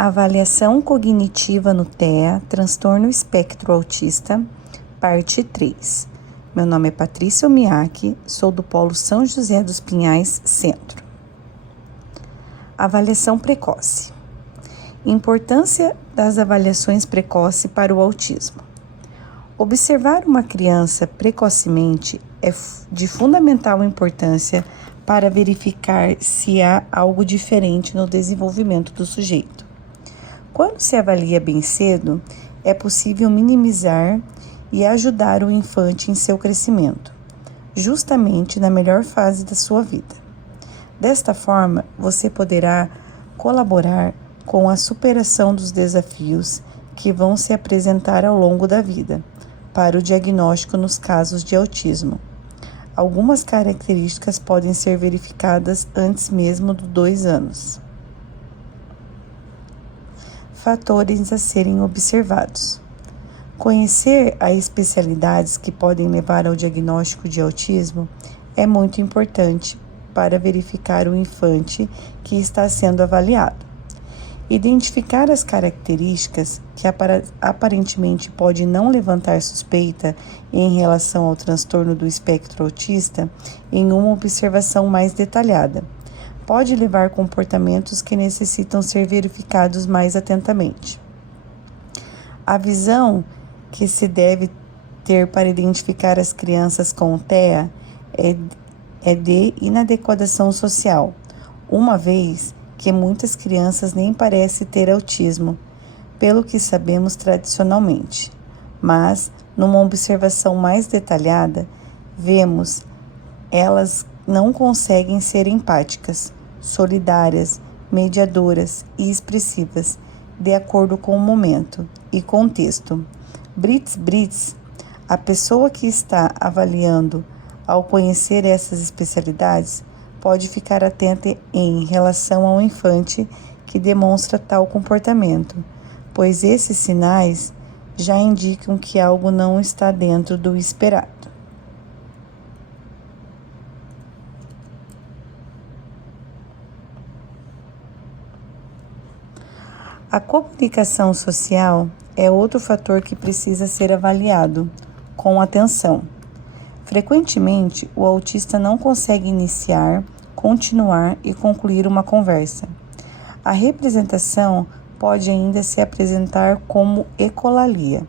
Avaliação cognitiva no TEA, transtorno espectro autista, parte 3. Meu nome é Patrícia Omiaki, sou do Polo São José dos Pinhais, Centro. Avaliação precoce. Importância das avaliações precoces para o autismo. Observar uma criança precocemente é de fundamental importância para verificar se há algo diferente no desenvolvimento do sujeito. Quando se avalia bem cedo, é possível minimizar e ajudar o infante em seu crescimento, justamente na melhor fase da sua vida. Desta forma, você poderá colaborar com a superação dos desafios que vão se apresentar ao longo da vida, para o diagnóstico nos casos de autismo. Algumas características podem ser verificadas antes mesmo dos 2 anos. Fatores a serem observados. Conhecer as especialidades que podem levar ao diagnóstico de autismo é muito importante para verificar o infante que está sendo avaliado. Identificar as características que aparentemente pode não levantar suspeita em relação ao transtorno do espectro autista em uma observação mais detalhada pode levar a comportamentos que necessitam ser verificados mais atentamente. A visão que se deve ter para identificar as crianças com TEA é de inadequação social, uma vez que muitas crianças nem parecem ter autismo, pelo que sabemos tradicionalmente. Mas, numa observação mais detalhada, vemos elas não conseguem ser empáticas, solidárias, mediadoras e expressivas, de acordo com o momento e contexto. Brits, a pessoa que está avaliando, ao conhecer essas especialidades, pode ficar atenta em relação ao infante que demonstra tal comportamento, pois esses sinais já indicam que algo não está dentro do esperado. A comunicação social é outro fator que precisa ser avaliado com atenção. Frequentemente, o autista não consegue iniciar, continuar e concluir uma conversa. A representação pode ainda se apresentar como ecolalia,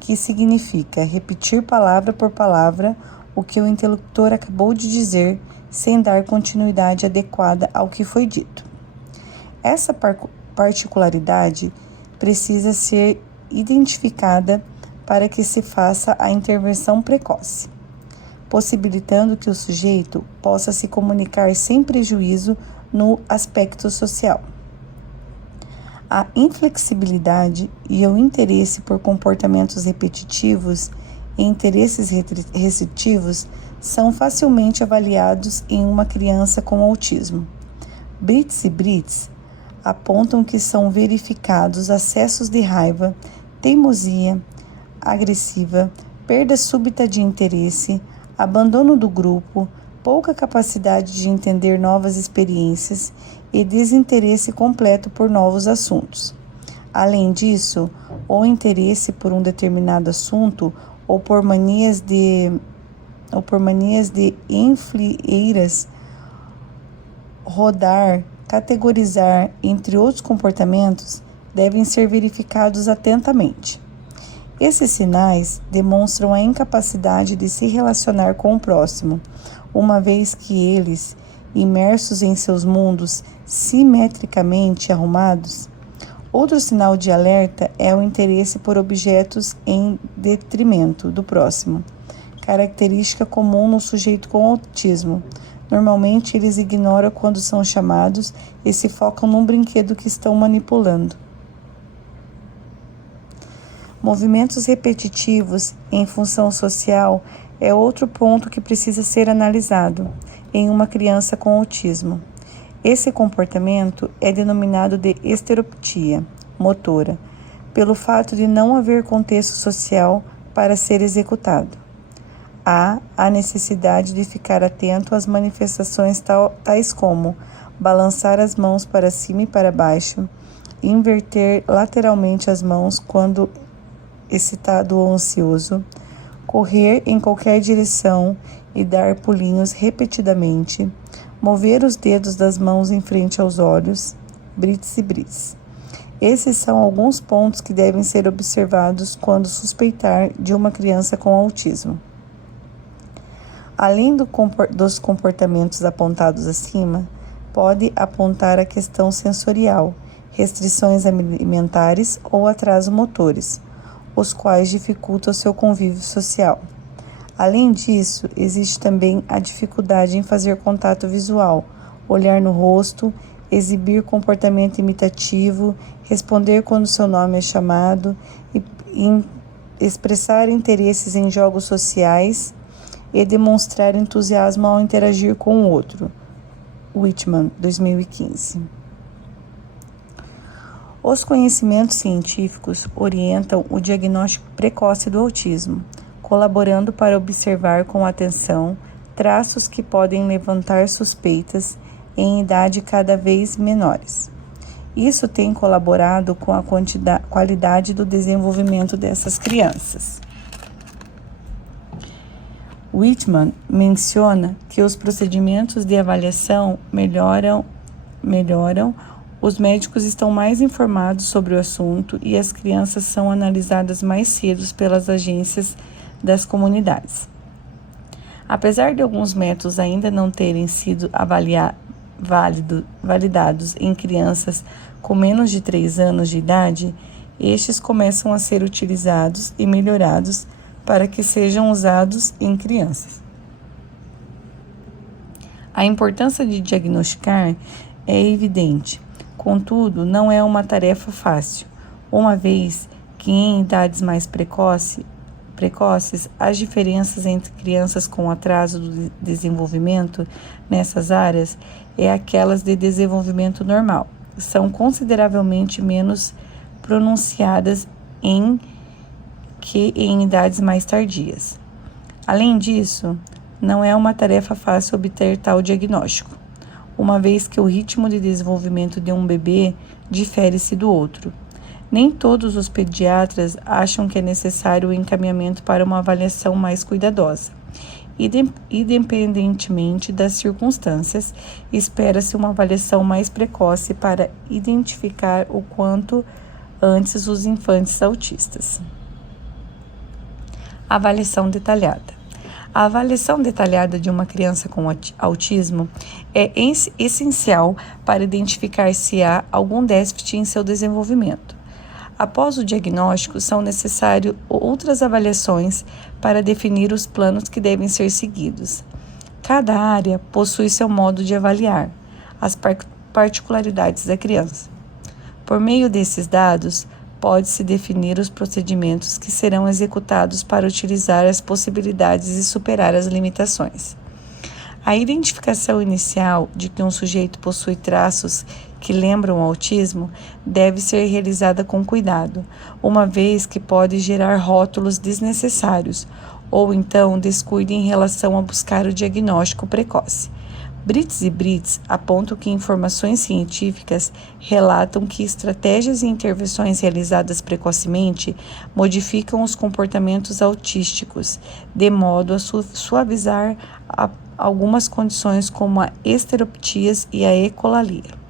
que significa repetir palavra por palavra o que o interlocutor acabou de dizer, sem dar continuidade adequada ao que foi dito. Essa particularidade precisa ser identificada para que se faça a intervenção precoce, possibilitando que o sujeito possa se comunicar sem prejuízo no aspecto social. A inflexibilidade e o interesse por comportamentos repetitivos e interesses restritivos são facilmente avaliados em uma criança com autismo. Brits apontam que são verificados acessos de raiva, teimosia agressiva, perda súbita de interesse, abandono do grupo, pouca capacidade de entender novas experiências e desinteresse completo por novos assuntos. Além disso, o interesse por um determinado assunto ou por manias de enfileiras, rodar, categorizar, entre outros comportamentos, devem ser verificados atentamente. Esses sinais demonstram a incapacidade de se relacionar com o próximo, uma vez que eles, imersos em seus mundos simetricamente arrumados. Outro sinal de alerta é o interesse por objetos em detrimento do próximo, característica comum no sujeito com autismo. Normalmente, eles ignoram quando são chamados e se focam num brinquedo que estão manipulando. Movimentos repetitivos em função social é outro ponto que precisa ser analisado em uma criança com autismo. Esse comportamento é denominado de estereoptia motora, pelo fato de não haver contexto social para ser executado. Há a necessidade de ficar atento às manifestações tais como balançar as mãos para cima e para baixo, inverter lateralmente as mãos quando excitado ou ansioso, correr em qualquer direção e dar pulinhos repetidamente, mover os dedos das mãos em frente aos olhos, brits e brits. Esses são alguns pontos que devem ser observados quando suspeitar de uma criança com autismo. Além dos comportamentos apontados acima, pode apontar a questão sensorial, restrições alimentares ou atrasos motores, os quais dificultam o seu convívio social. Além disso, existe também a dificuldade em fazer contato visual, olhar no rosto, exibir comportamento imitativo, responder quando seu nome é chamado e expressar interesses em jogos sociais e demonstrar entusiasmo ao interagir com o outro. Whitman, 2015. Os conhecimentos científicos orientam o diagnóstico precoce do autismo, colaborando para observar com atenção traços que podem levantar suspeitas em idade cada vez menores. Isso tem colaborado com a qualidade do desenvolvimento dessas crianças. Whitman menciona que os procedimentos de avaliação melhoram, os médicos estão mais informados sobre o assunto e as crianças são analisadas mais cedo pelas agências das comunidades. Apesar de alguns métodos ainda não terem sido validados em crianças com menos de 3 anos de idade, estes começam a ser utilizados e melhorados para que sejam usados em crianças. A importância de diagnosticar é evidente, contudo, não é uma tarefa fácil, uma vez que em idades mais precoces, as diferenças entre crianças com atraso do desenvolvimento nessas áreas é aquelas de desenvolvimento normal, são consideravelmente menos pronunciadas que em idades mais tardias. Além disso, não é uma tarefa fácil obter tal diagnóstico, uma vez que o ritmo de desenvolvimento de um bebê difere-se do outro. Nem todos os pediatras acham que é necessário o encaminhamento para uma avaliação mais cuidadosa. Independentemente das circunstâncias, espera-se uma avaliação mais precoce para identificar o quanto antes os infantes autistas. Avaliação detalhada. A avaliação detalhada de uma criança com autismo é essencial para identificar se há algum déficit em seu desenvolvimento. Após o diagnóstico, são necessárias outras avaliações para definir os planos que devem ser seguidos. Cada área possui seu modo de avaliar as particularidades da criança. Por meio desses dados, pode-se definir os procedimentos que serão executados para utilizar as possibilidades e superar as limitações. A identificação inicial de que um sujeito possui traços que lembram o autismo deve ser realizada com cuidado, uma vez que pode gerar rótulos desnecessários ou então descuido em relação a buscar o diagnóstico precoce. Brits e Brits apontam que informações científicas relatam que estratégias e intervenções realizadas precocemente modificam os comportamentos autísticos, de modo a suavizar algumas condições como a estereoptias e a ecolalia.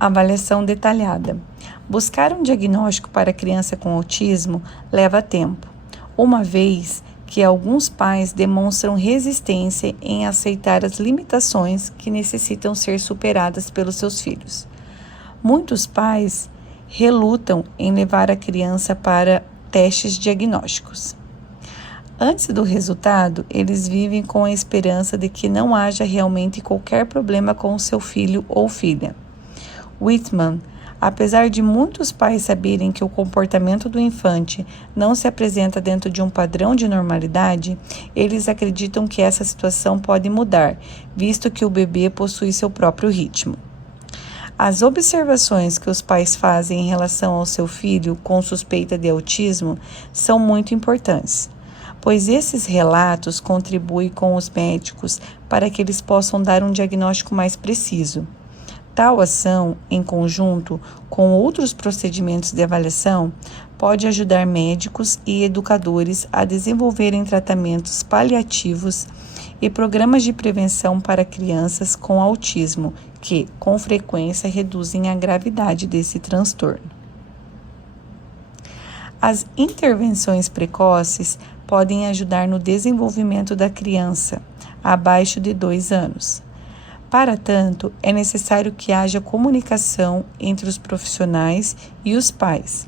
Avaliação detalhada. Buscar um diagnóstico para criança com autismo leva tempo, uma vez que alguns pais demonstram resistência em aceitar as limitações que necessitam ser superadas pelos seus filhos. Muitos pais relutam em levar a criança para testes diagnósticos. Antes do resultado, eles vivem com a esperança de que não haja realmente qualquer problema com o seu filho ou filha. Whitman, apesar de muitos pais saberem que o comportamento do infante não se apresenta dentro de um padrão de normalidade, eles acreditam que essa situação pode mudar, visto que o bebê possui seu próprio ritmo. As observações que os pais fazem em relação ao seu filho com suspeita de autismo são muito importantes. pois esses relatos contribuem com os médicos para que eles possam dar um diagnóstico mais preciso. Tal ação, em conjunto com outros procedimentos de avaliação, pode ajudar médicos e educadores a desenvolverem tratamentos paliativos e programas de prevenção para crianças com autismo, que, com frequência, reduzem a gravidade desse transtorno. As intervenções precoces podem ajudar no desenvolvimento da criança abaixo de 2 anos. Para tanto, é necessário que haja comunicação entre os profissionais e os pais.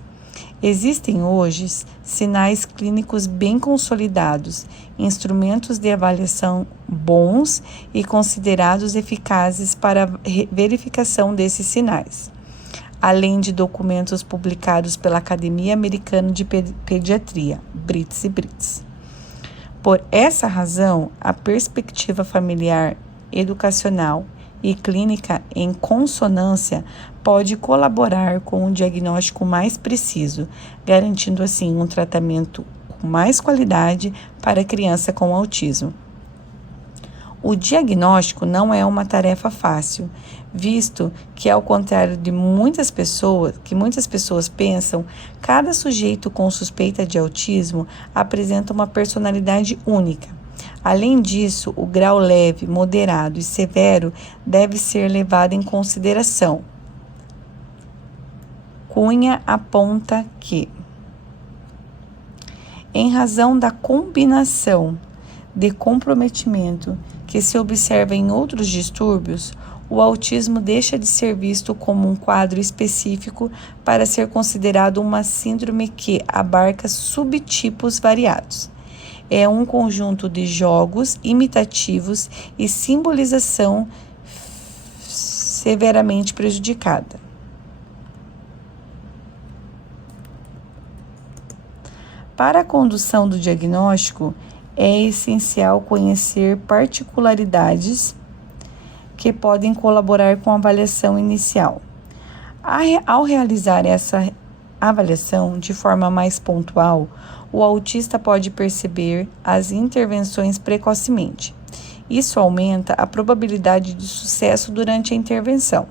Existem hoje sinais clínicos bem consolidados, instrumentos de avaliação bons e considerados eficazes para a verificação desses sinais, além de documentos publicados pela Academia Americana de Pediatria, BRITS e BRITS. Por essa razão, a perspectiva familiar, educacional e clínica em consonância pode colaborar com um diagnóstico mais preciso, garantindo assim um tratamento com mais qualidade para a criança com autismo. O diagnóstico não é uma tarefa fácil, visto que, ao contrário de muitas pessoas pensam, cada sujeito com suspeita de autismo apresenta uma personalidade única. Além disso, o grau leve, moderado e severo deve ser levado em consideração. Cunha aponta que, em razão da combinação de comprometimento que se observa em outros distúrbios, o autismo deixa de ser visto como um quadro específico para ser considerado uma síndrome que abarca subtipos variados. É um conjunto de jogos imitativos e simbolização severamente prejudicada. Para a condução do diagnóstico, é essencial conhecer particularidades que podem colaborar com a avaliação inicial. Ao realizar essa avaliação de forma mais pontual, o autista pode perceber as intervenções precocemente. Isso aumenta a probabilidade de sucesso durante a intervenção.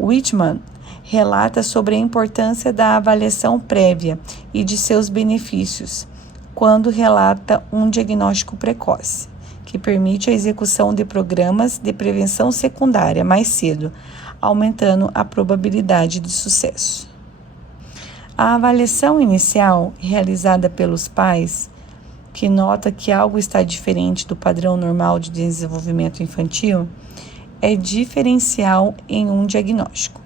Whitman relata sobre a importância da avaliação prévia e de seus benefícios, quando relata um diagnóstico precoce, que permite a execução de programas de prevenção secundária mais cedo, aumentando a probabilidade de sucesso. A avaliação inicial, realizada pelos pais, que nota que algo está diferente do padrão normal de desenvolvimento infantil, é diferencial em um diagnóstico.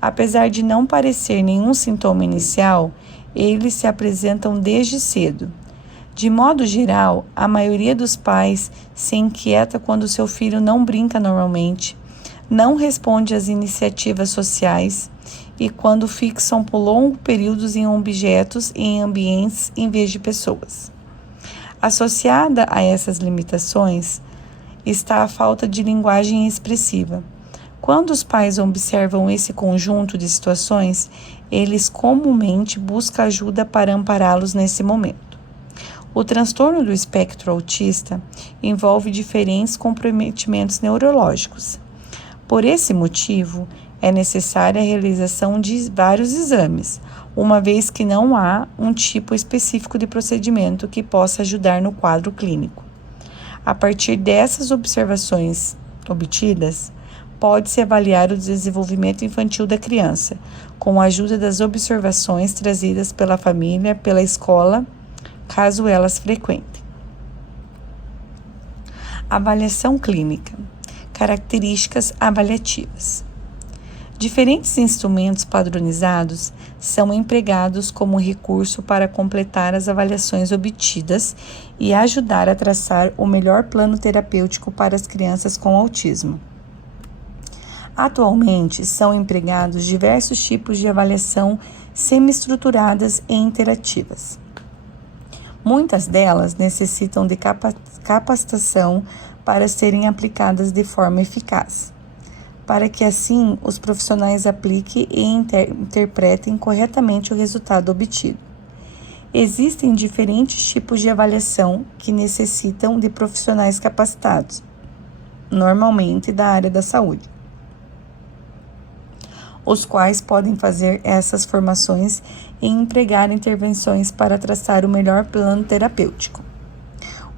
Apesar de não parecer nenhum sintoma inicial, eles se apresentam desde cedo. De modo geral, a maioria dos pais se inquieta quando seu filho não brinca normalmente, não responde às iniciativas sociais e quando fixam por longos períodos em objetos e em ambientes em vez de pessoas. Associada a essas limitações está a falta de linguagem expressiva. Quando os pais observam esse conjunto de situações, eles comumente buscam ajuda para ampará-los nesse momento. O transtorno do espectro autista envolve diferentes comprometimentos neurológicos. Por esse motivo, é necessária a realização de vários exames, uma vez que não há um tipo específico de procedimento que possa ajudar no quadro clínico. A partir dessas observações obtidas, pode-se avaliar o desenvolvimento infantil da criança, com a ajuda das observações trazidas pela família, pela escola, caso elas frequentem. Avaliação clínica. Características avaliativas. Diferentes instrumentos padronizados são empregados como recurso para completar as avaliações obtidas e ajudar a traçar o melhor plano terapêutico para as crianças com autismo. Atualmente, são empregados diversos tipos de avaliação semi-estruturadas e interativas. Muitas delas necessitam de capacitação para serem aplicadas de forma eficaz, para que assim os profissionais apliquem e interpretem corretamente o resultado obtido. Existem diferentes tipos de avaliação que necessitam de profissionais capacitados, normalmente da área da saúde, os quais podem fazer essas formações e empregar intervenções para traçar o melhor plano terapêutico.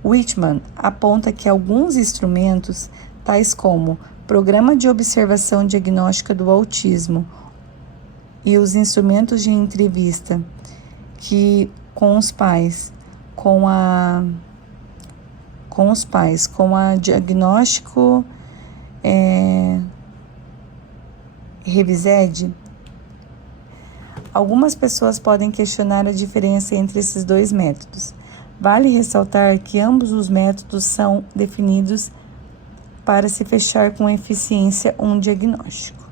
Whitman aponta que alguns instrumentos, tais como Programa de Observação Diagnóstica do Autismo e os instrumentos de entrevista com os pais, com a diagnóstico Revised, algumas pessoas podem questionar a diferença entre esses dois métodos. Vale ressaltar que ambos os métodos são definidos para se fechar com eficiência um diagnóstico.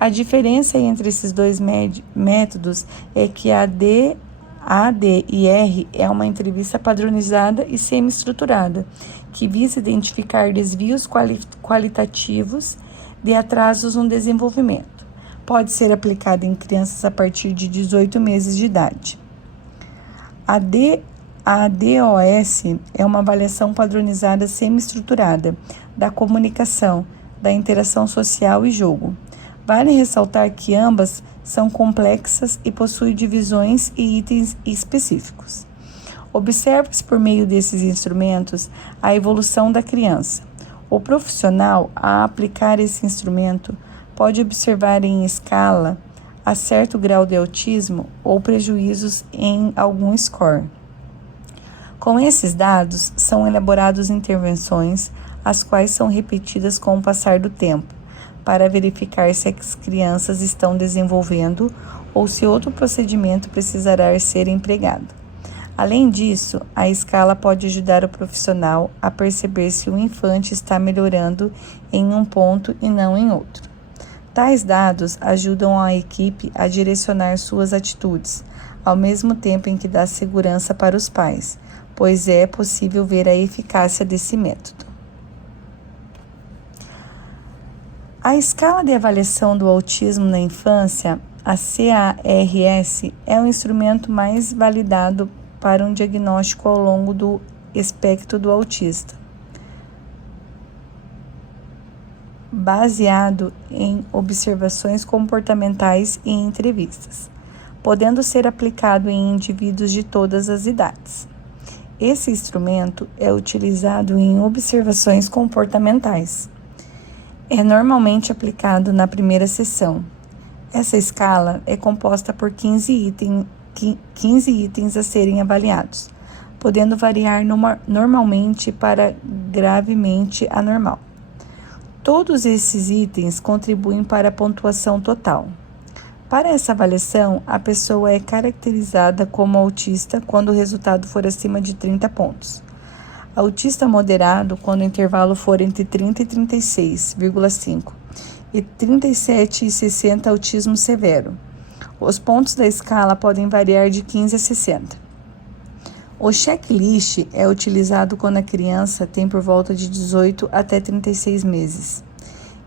A diferença entre esses dois métodos é que a ADIR é uma entrevista padronizada e semi-estruturada, que visa identificar desvios qualitativos de atrasos no desenvolvimento. Pode ser aplicada em crianças a partir de 18 meses de idade. A DOS é uma avaliação padronizada semi-estruturada da comunicação, da interação social e jogo. Vale ressaltar que ambas são complexas e possuem divisões e itens específicos. Observa-se por meio desses instrumentos a evolução da criança. O profissional, a aplicar esse instrumento, pode observar em escala a certo grau de autismo ou prejuízos em algum score. Com esses dados, são elaboradas intervenções, as quais são repetidas com o passar do tempo, para verificar se as crianças estão desenvolvendo ou se outro procedimento precisará ser empregado. Além disso, a escala pode ajudar o profissional a perceber se o infante está melhorando em um ponto e não em outro. Tais dados ajudam a equipe a direcionar suas atitudes, ao mesmo tempo em que dá segurança para os pais, pois é possível ver a eficácia desse método. A escala de avaliação do autismo na infância, a CARS, é o instrumento mais validado para um diagnóstico ao longo do espectro do autista, baseado em observações comportamentais e entrevistas, podendo ser aplicado em indivíduos de todas as idades. Esse instrumento é utilizado em observações comportamentais. É normalmente aplicado na primeira sessão. Essa escala é composta por 15 itens a serem avaliados, podendo variar normalmente para gravemente anormal. Todos esses itens contribuem para a pontuação total. Para essa avaliação, a pessoa é caracterizada como autista quando o resultado for acima de 30 pontos. Autista moderado quando o intervalo for entre 30 e 36,5 e 37 e 60 autismo severo. Os pontos da escala podem variar de 15 a 60. O checklist é utilizado quando a criança tem por volta de 18 até 36 meses.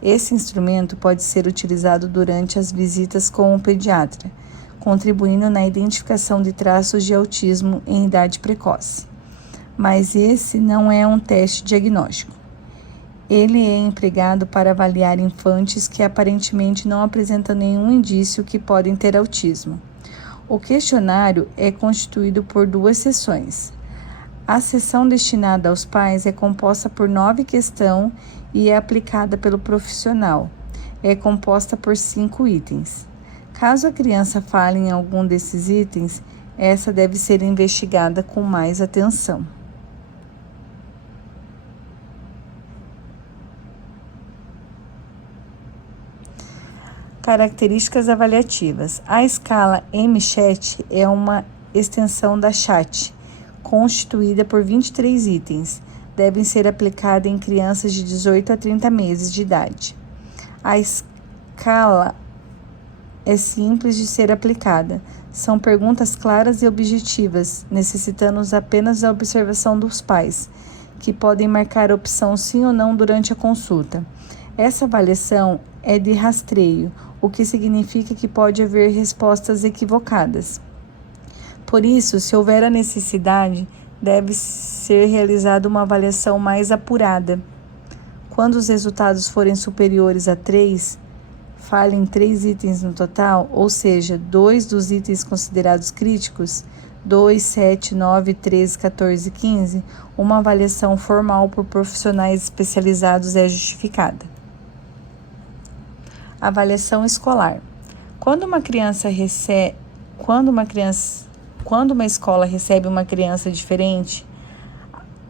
Esse instrumento pode ser utilizado durante as visitas com o pediatra, contribuindo na identificação de traços de autismo em idade precoce. Mas esse não é um teste diagnóstico. Ele é empregado para avaliar infantes que aparentemente não apresentam nenhum indício que podem ter autismo. O questionário é constituído por 2 seções. A seção destinada aos pais é composta por 9 questões e é aplicada pelo profissional. É composta por 5 itens. Caso a criança falhe em algum desses itens, essa deve ser investigada com mais atenção. Características avaliativas. A escala MCHAT é uma extensão da CHAT, constituída por 23 itens. Devem ser aplicadas em crianças de 18 a 30 meses de idade. A escala é simples de ser aplicada. São perguntas claras e objetivas, necessitando apenas a observação dos pais, que podem marcar a opção sim ou não durante a consulta. Essa avaliação é de rastreio, o que significa que pode haver respostas equivocadas. Por isso, se houver a necessidade, deve ser realizada uma avaliação mais apurada. Quando os resultados forem superiores a 3, falhem 3 itens no total, ou seja, 2 dos itens considerados críticos, 2, 7, 9, 13, 14 e 15, uma avaliação formal por profissionais especializados é justificada. Avaliação escolar. Quando uma escola recebe uma criança diferente,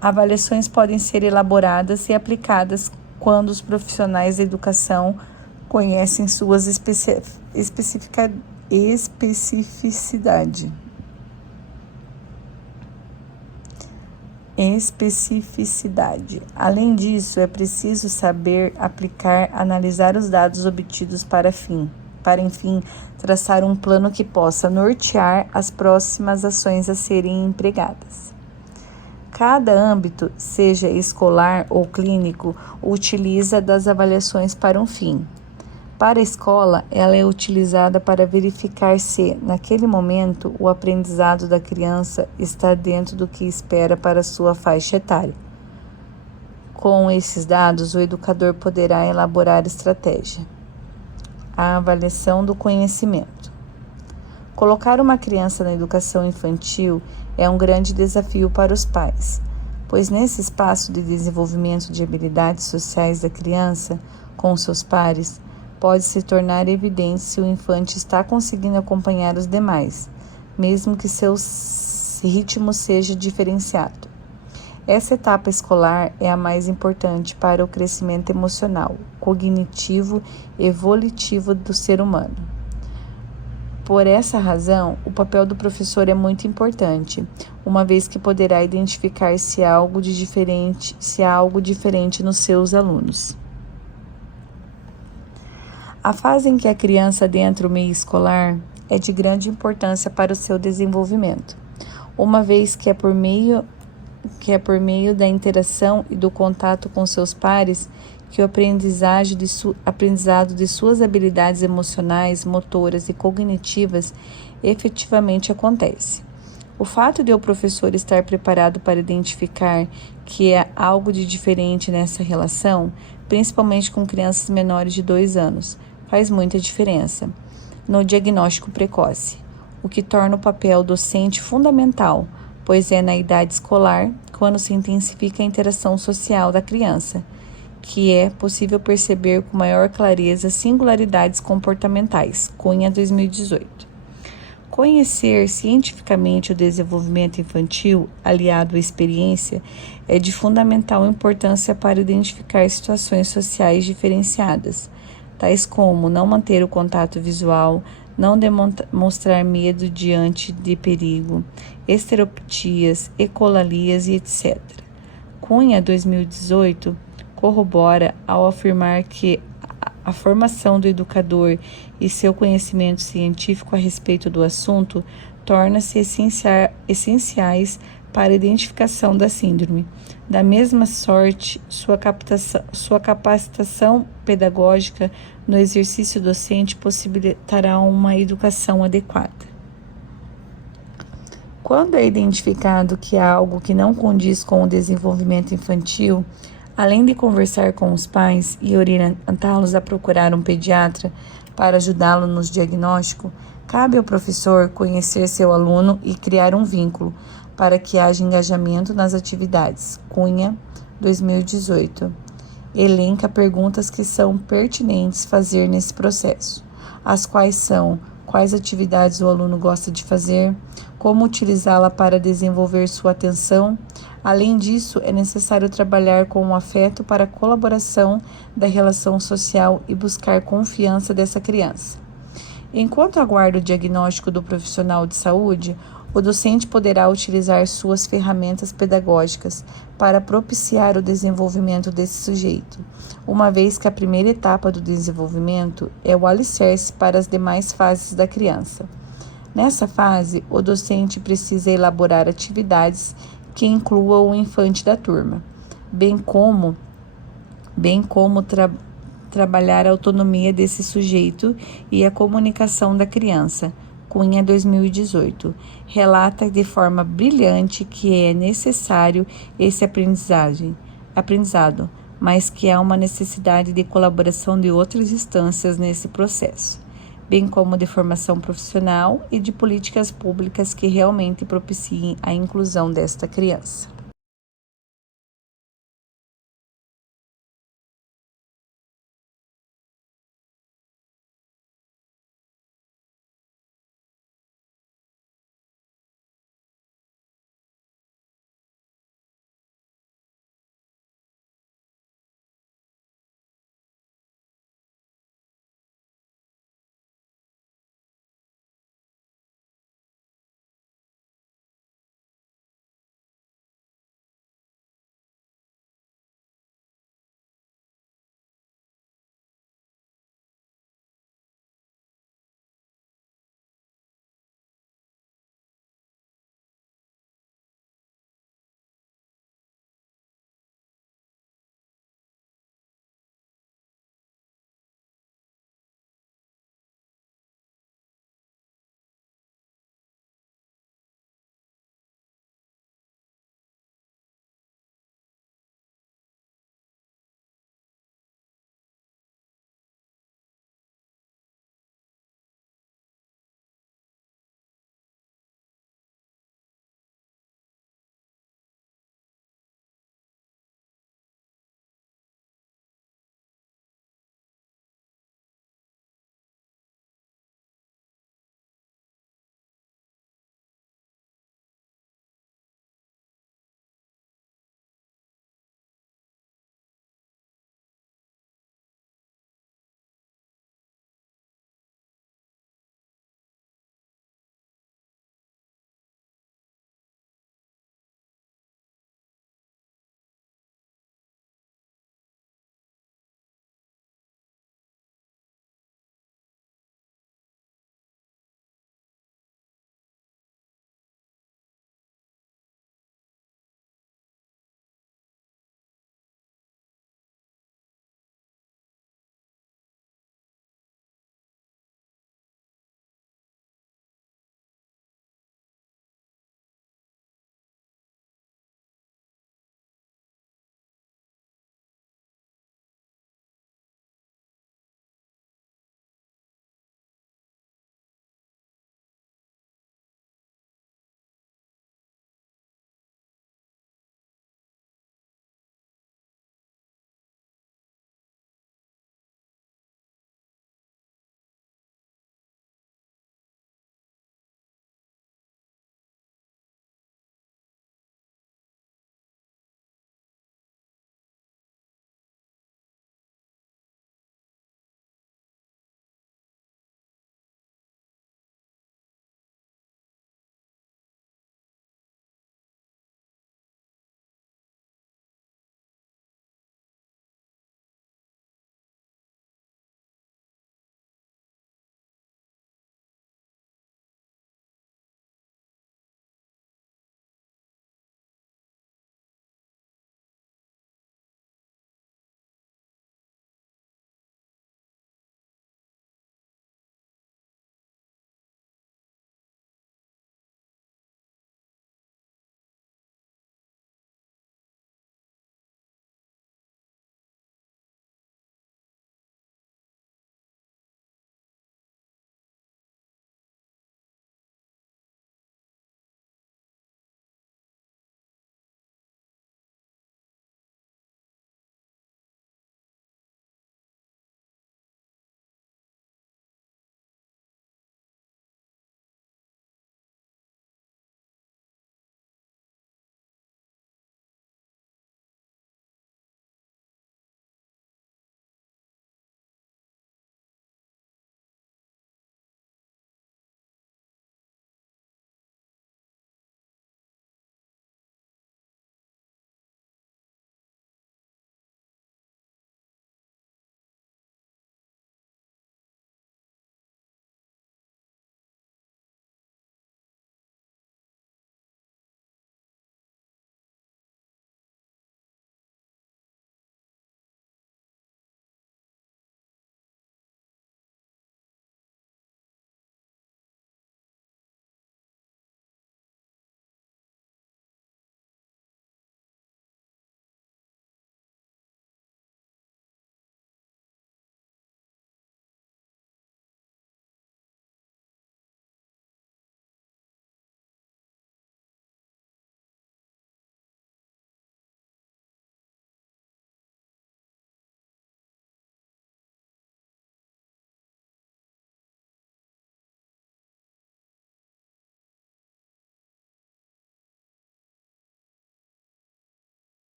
avaliações podem ser elaboradas e aplicadas quando os profissionais da educação conhecem suas especificidade. Além disso, é preciso saber aplicar, analisar os dados obtidos para enfim, traçar um plano que possa nortear as próximas ações a serem empregadas. Cada âmbito, seja escolar ou clínico, utiliza das avaliações para um fim. Para a escola, ela é utilizada para verificar se, naquele momento, o aprendizado da criança está dentro do que espera para sua faixa etária. Com esses dados, o educador poderá elaborar estratégia. A avaliação do conhecimento. Colocar uma criança na educação infantil é um grande desafio para os pais, pois nesse espaço de desenvolvimento de habilidades sociais da criança com seus pares, pode se tornar evidente se o infante está conseguindo acompanhar os demais, mesmo que seu ritmo seja diferenciado. Essa etapa escolar é a mais importante para o crescimento emocional, cognitivo e volitivo do ser humano. Por essa razão, o papel do professor é muito importante, uma vez que poderá identificar se há algo diferente nos seus alunos. A fase em que a criança adentra o meio escolar é de grande importância para o seu desenvolvimento, uma vez que é por meio da interação e do contato com seus pares que o aprendizado de suas habilidades emocionais, motoras e cognitivas efetivamente acontece. O fato de o professor estar preparado para identificar que há algo de diferente nessa relação, principalmente com crianças menores de 2 anos, faz muita diferença no diagnóstico precoce, o que torna o papel docente fundamental, pois é na idade escolar, quando se intensifica a interação social da criança, que é possível perceber com maior clareza singularidades comportamentais. Cunha, 2018. Conhecer cientificamente o desenvolvimento infantil, aliado à experiência, é de fundamental importância para identificar situações sociais diferenciadas, tais como não manter o contato visual, não demonstrar medo diante de perigo, estereoptias, ecolalias e etc. Cunha, 2018, corrobora ao afirmar que a formação do educador e seu conhecimento científico a respeito do assunto torna-se essenciais para a identificação da síndrome. Da mesma sorte, sua capacitação pedagógica no exercício docente possibilitará uma educação adequada. Quando é identificado que há algo que não condiz com o desenvolvimento infantil, além de conversar com os pais e orientá-los a procurar um pediatra para ajudá-lo no diagnóstico, cabe ao professor conhecer seu aluno e criar um vínculo para que haja engajamento nas atividades. Cunha, 2018. Elenca perguntas que são pertinentes fazer nesse processo, as quais são: quais atividades o aluno gosta de fazer, como utilizá-la para desenvolver sua atenção. Além disso, é necessário trabalhar com o afeto para a colaboração da relação social e buscar confiança dessa criança. Enquanto aguarda o diagnóstico do profissional de saúde, o docente poderá utilizar suas ferramentas pedagógicas para propiciar o desenvolvimento desse sujeito, uma vez que a primeira etapa do desenvolvimento é o alicerce para as demais fases da criança. Nessa fase, o docente precisa elaborar atividades que incluam o infante da turma, bem como trabalhar a autonomia desse sujeito e a comunicação da criança. Cunha, 2018, relata de forma brilhante que é necessário esse aprendizado, mas que há uma necessidade de colaboração de outras instâncias nesse processo, bem como de formação profissional e de políticas públicas que realmente propiciem a inclusão desta criança.